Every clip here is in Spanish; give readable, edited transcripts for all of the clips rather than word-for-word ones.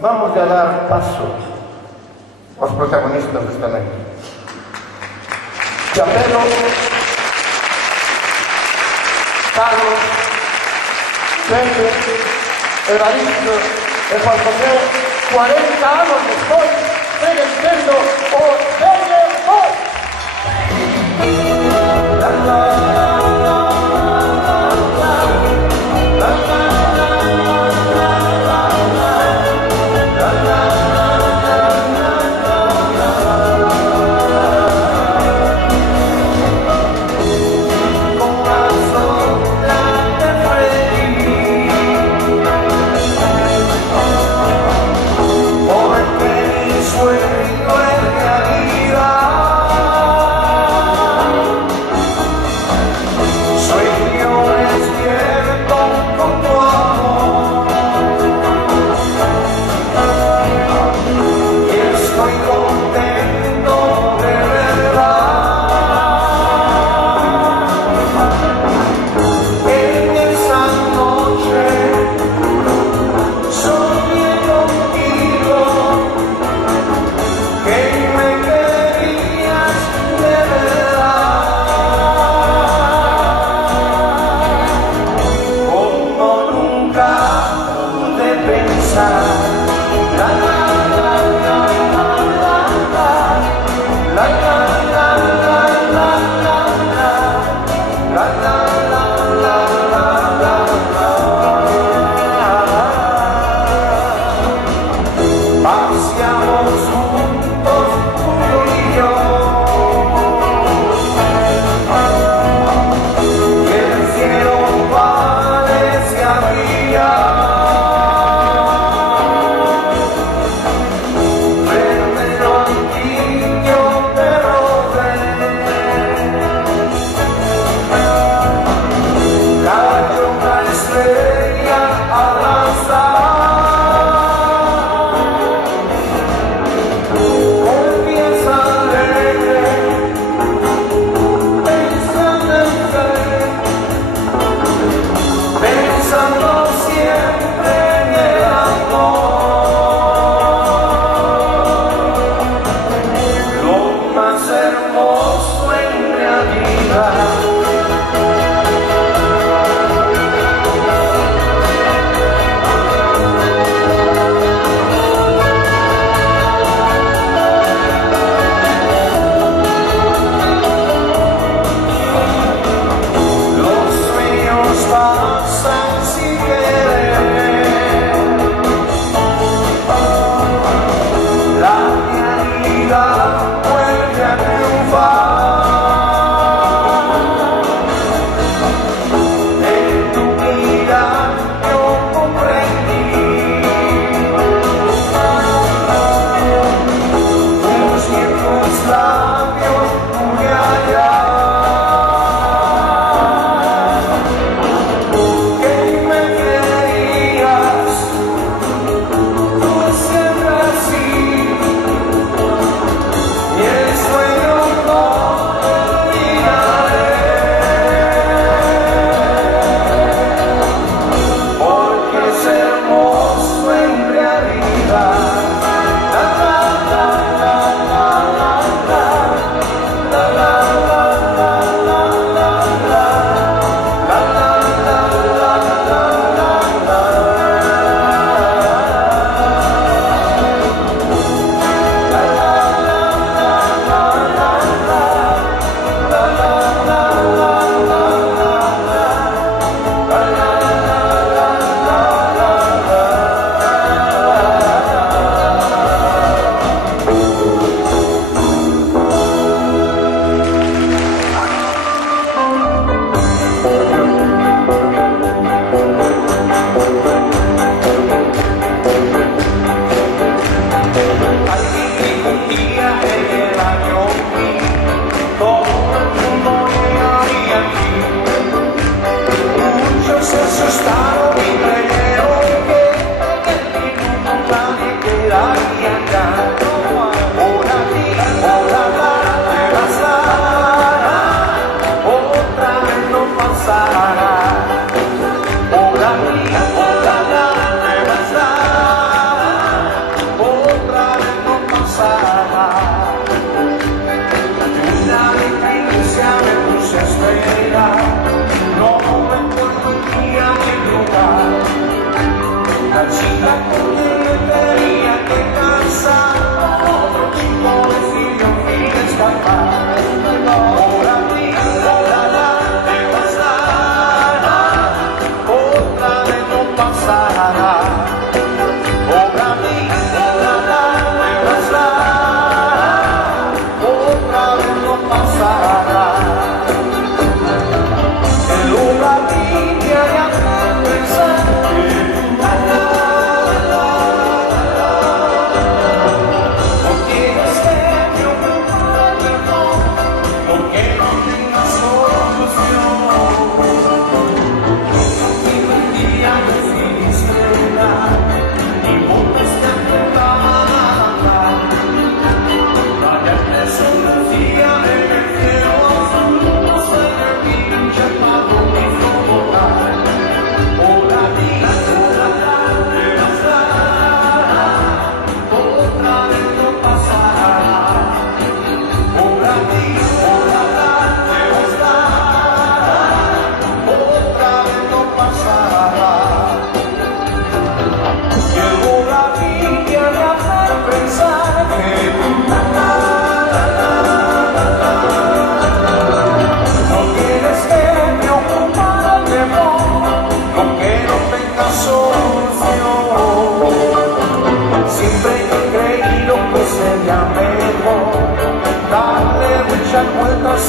vamos a dar paso aos protagonistas desta noite. Chapelo, Carlos, Pepe, Evaristo e Juan José, 40 anos despois, seguen sendo o CNO.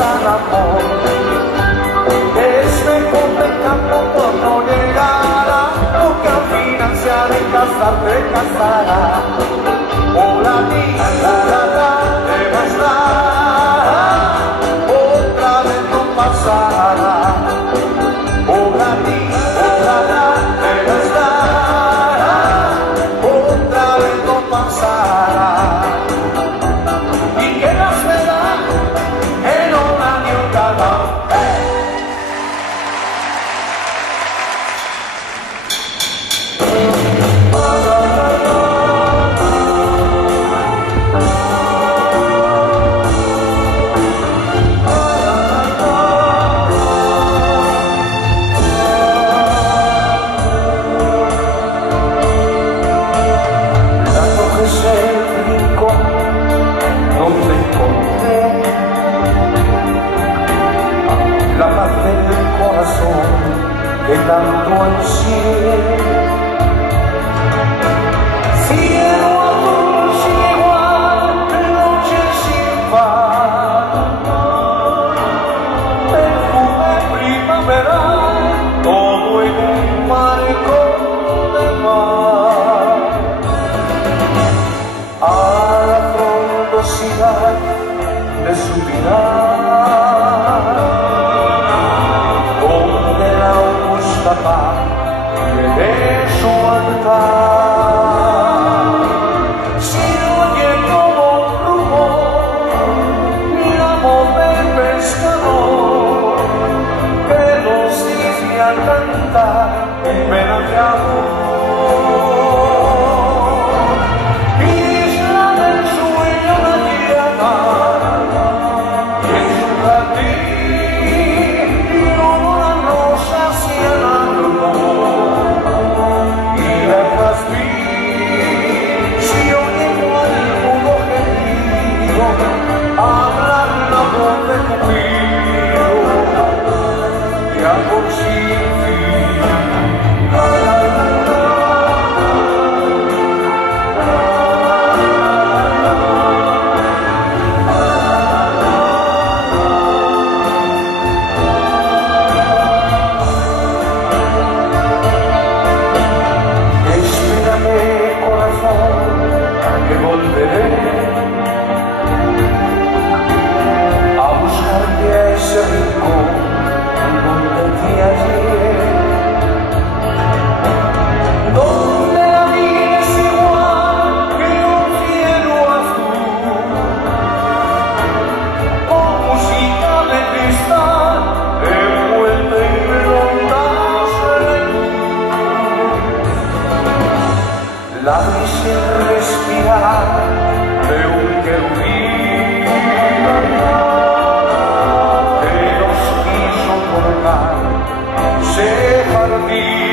al amor. Es mejor dejarlo por no llegar a, porque al final se ha de casar, te casará. Hola ti, hola la, te bastará, otra vez no pasará. Hola ti, hola la, te bastará, otra vez no pasará. Y que la será en un año cada. La paz del corazón que tanto ansíe. Cielo azul sin igual, noche sin paz, perfume primaveral, todo en un malecón de mar. A la frondosidad de su mirar, de su altar, si oye como rumor la voz del pescador que nos dice a cantar en pena de amor. Isla del sueño la llama, y en su jardín y una rosa hacia el árbol. Hablar la voz de Cupido, de amor sin fin. Espérame, corazón, que volveré ese rincón donde te hallé, donde la vida es igual que un cielo azul, con música de cristal envuelta en ondas de luz, la brisa en respirar de un querubín ese jardín.